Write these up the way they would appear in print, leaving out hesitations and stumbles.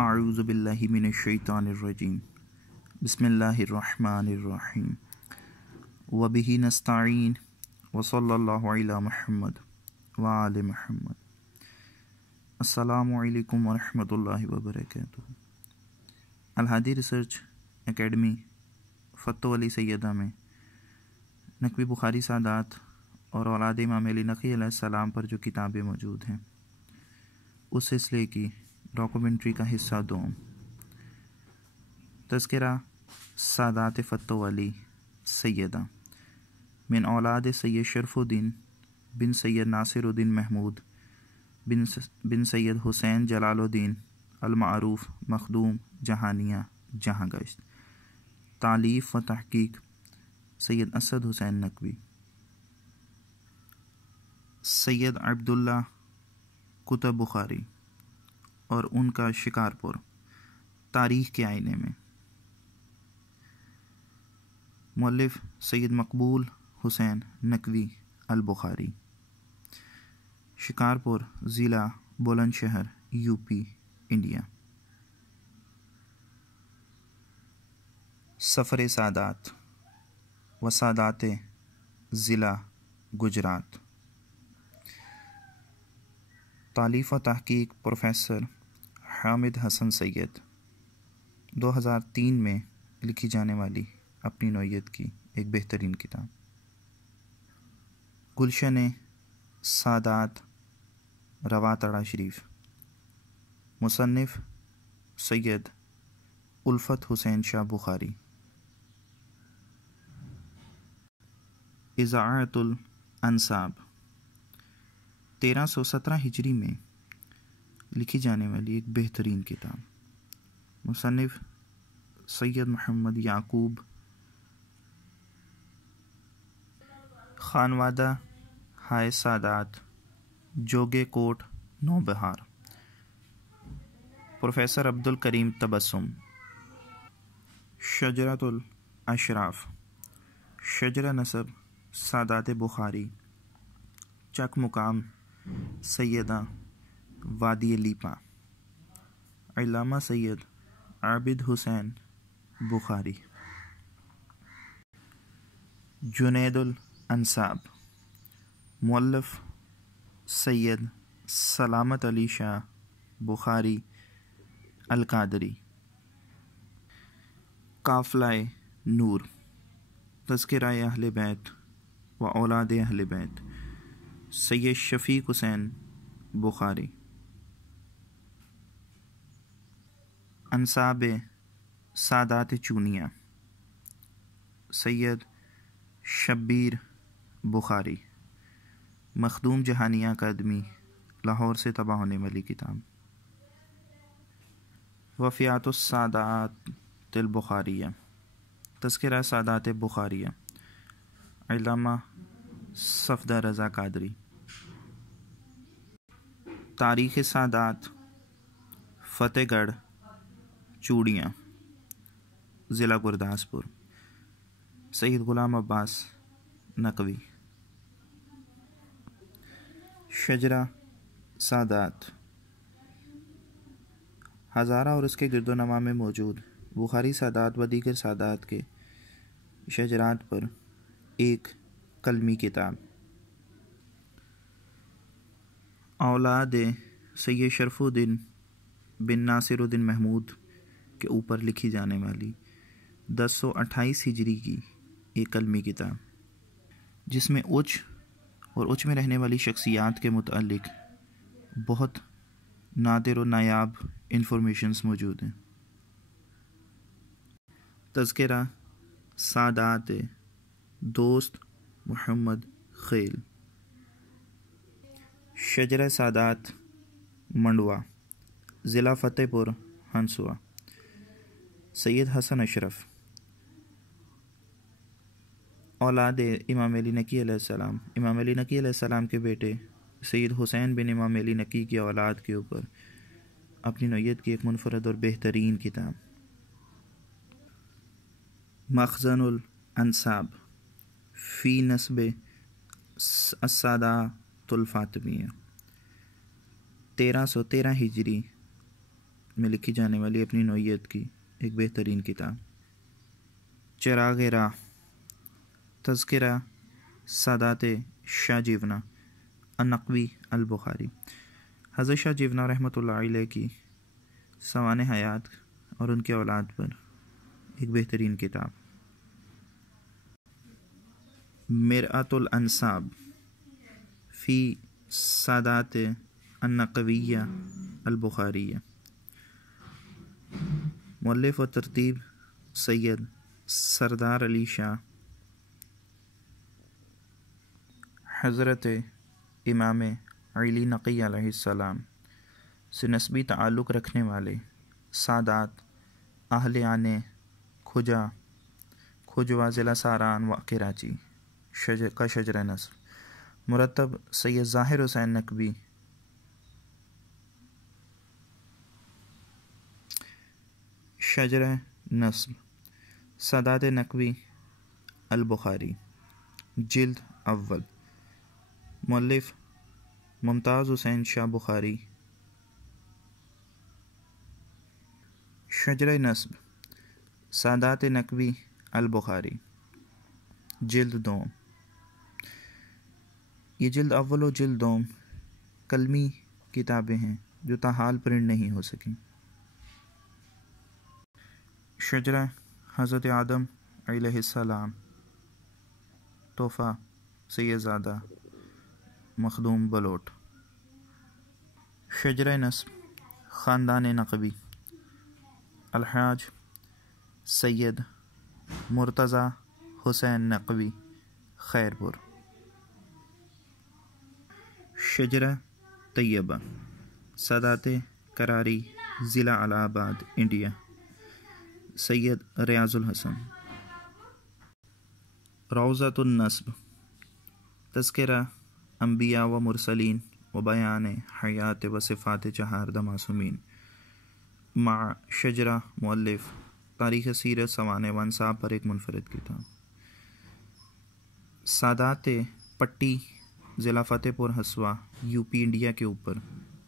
اعوذ باللہ من الشیطان الرجیم بسم اللہ الرحمن الرحیم وبہ نستعین وصلی اللہ علی محمد وآل محمد۔ السلام علیکم ورحمۃ اللہ وبرکاتہ۔ الہادی ریسرچ اکیڈمی فتح علی سیدہ میں نقوی بخاری سادات اور اولاد امام علی نقی علیہ السلام پر جو کتابیں موجود ہیں اس سلسلے کی ڈاکومنٹری کا حصہ دوم، تذکرہ سادات فتح علی سیدہ من اولاد سید شرف الدین بن سید ناصر الدین محمود بن سید حسین جلال الدین المعروف مخدوم جہانیہ جہاں گشت، تالیف و تحقیق سید اسد حسین نقوی، سید عبداللہ کتب بخاری اور ان کا شکارپور تاریخ کے آئینے میں، مؤلف سید مقبول حسین نقوی البخاری، شکارپور ضلع بلند شہر یو پی انڈیا۔ سفر سادات و سادات ضلع گجرات، تالیف و تحقیق پروفیسر حامد حسن سید، 2003 میں لکھی جانے والی اپنی نوعیت کی ایک بہترین کتاب۔ گلشن سادات رواتڑا شریف، مصنف سید الفت حسین شاہ بخاری، اذاعۃ الانساب، 1317 ہجری میں لکھی جانے والی ایک بہترین کتاب، مصنف سید محمد یعقوب، خانوادہ ہائے سادات، جوگے کوٹ نوبہار، پروفیسر عبد الکریم تبسم، شجرۃ الاشراف، شجرہ نسب سادات بخاری، چک مقام سیدہ وادی لیپا، علامہ سید عابد حسین بخاری، جنید الانساب، مؤلف سید سلامت علی شاہ بخاری القادری، قافلہ نور، تذکرہ اہل بیت و اولاد اہل بیت، سید شفیق حسین بخاری، انساب سادات چونیہ، سید شبیر بخاری، مخدوم جہانیہ اکیڈمی لاہور سے طبع ہونے والی کتاب، وفیات السادات البخاریہ، تذکرہ سادات بخاریہ، علامہ صفدر رضا قادری، تاریخ سادات فتح گڑھ چوڑیاں ضلع گرداسپور، سید غلام عباس نقوی، شجرہ سادات، ہزارہ اور اس کے گرد و نواح میں موجود بخاری سادات و دیگر سادات کے شجرات پر ایک کلمی کتاب، اولاد سید شرف الدین بن ناصر الدین محمود کے اوپر لکھی جانے والی 1028 ہجری کی ایک کلمی کتاب، جس میں اوچ اور اوچ میں رہنے والی شخصیات کے متعلق بہت نادر و نایاب انفارمیشنز موجود ہیں۔ تذکرہ سادات دوست محمد خیل، شجرہ سادات منڈوا ضلع فتح پور ہنسوا، سید حسن اشرف، اولاد امام علی نقی علیہ السلام، امام علی نقی علیہ السلام کے بیٹے سید حسین بن امام علی نقی کی اولاد کے اوپر اپنی نوعیت کی ایک منفرد اور بہترین کتاب، مخزن الانساب فی نسب السادات الفاطمیہ، 1313 ہجری میں لکھی جانے والی اپنی نوعیت کی ایک بہترین کتاب، چراغ راہ، تذکرہ سادات شاہ جیونہ النقوی البخاری۔ حضرت شاہ جیونہ رحمۃ اللہ علیہ کی سوانح حیات اور ان کے اولاد پر ایک بہترین کتاب، مرآۃ الانساب فی سادات النقویہ البخاریہ، مؤلف و ترتیب سید سردار علی شاہ، حضرت امام علی نقی علیہ السلام سے نسبی تعلق رکھنے والے سادات اہل آنے کھجوا ضلع ساران و کراچی کا شجرہ نسب، مرتب سید ظاہر حسین نقوی، شجرہ نسب سادات نقوی البخاری، جلد اول، مؤلف ممتاز حسین شاہ بخاری، شجرہ نسب سادات نقوی البخاری، جلد دوم۔ یہ جلد اول و جلد دوم کلمی کتابیں ہیں جو تاحال پرنٹ نہیں ہو سکیں۔ شجرہ حضرت آدم علیہ السلام، تحفہ سید زادہ مخدوم بلوٹ، شجرہ نسب خاندان نقوی، الحاج سید مرتضیٰ حسین نقوی، خیرپور، شجرہ طیبہ سادات کراری، ضلع الہ آباد، انڈیا، سید ریاض الحسن، روضۃ النسب تذکرہ انبیاء و مرسلین و بیان حیات و صفات چہاردہ معصومین، مع شجرہ مؤلف تاریخ سیرت سوانح و انساب پر ایک منفرد کتاب، سادات پٹی ضلع فتح پور ہسوا، یو پی، انڈیا کے اوپر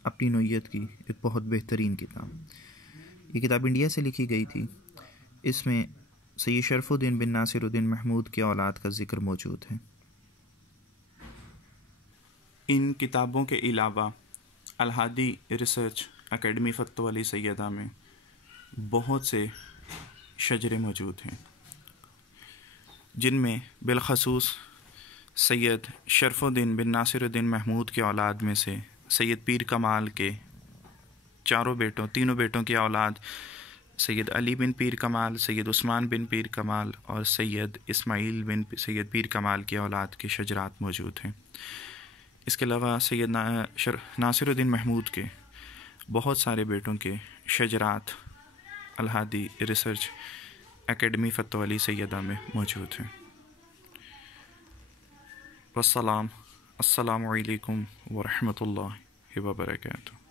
اپنی نوعیت کی ایک بہت بہترین کتاب۔ یہ کتاب انڈیا سے لکھی گئی تھی۔ اس میں سید شرف الدین بن ناصر الدین محمود کی اولاد کا ذکر موجود ہے۔ ان کتابوں کے علاوہ الہادی ریسرچ اکیڈمی فتح علی سیدہ میں بہت سے شجرے موجود ہیں، جن میں بالخصوص سید شرف الدین بن ناصر الدین محمود کے اولاد میں سے سید پیر کمال کے تینوں بیٹوں کی اولاد سید علی بن پیر کمال، سید عثمان بن پیر کمال اور سید اسماعیل بن سید پیر کمال کی اولاد کے شجرات موجود ہیں۔ اس کے علاوہ سید ناصر الدین محمود کے بہت سارے بیٹوں کے شجرات الہادی ریسرچ اکیڈمی فتح علی سیدہ میں موجود ہیں۔ السلام علیکم ورحمۃ اللہ وبرکاتہ۔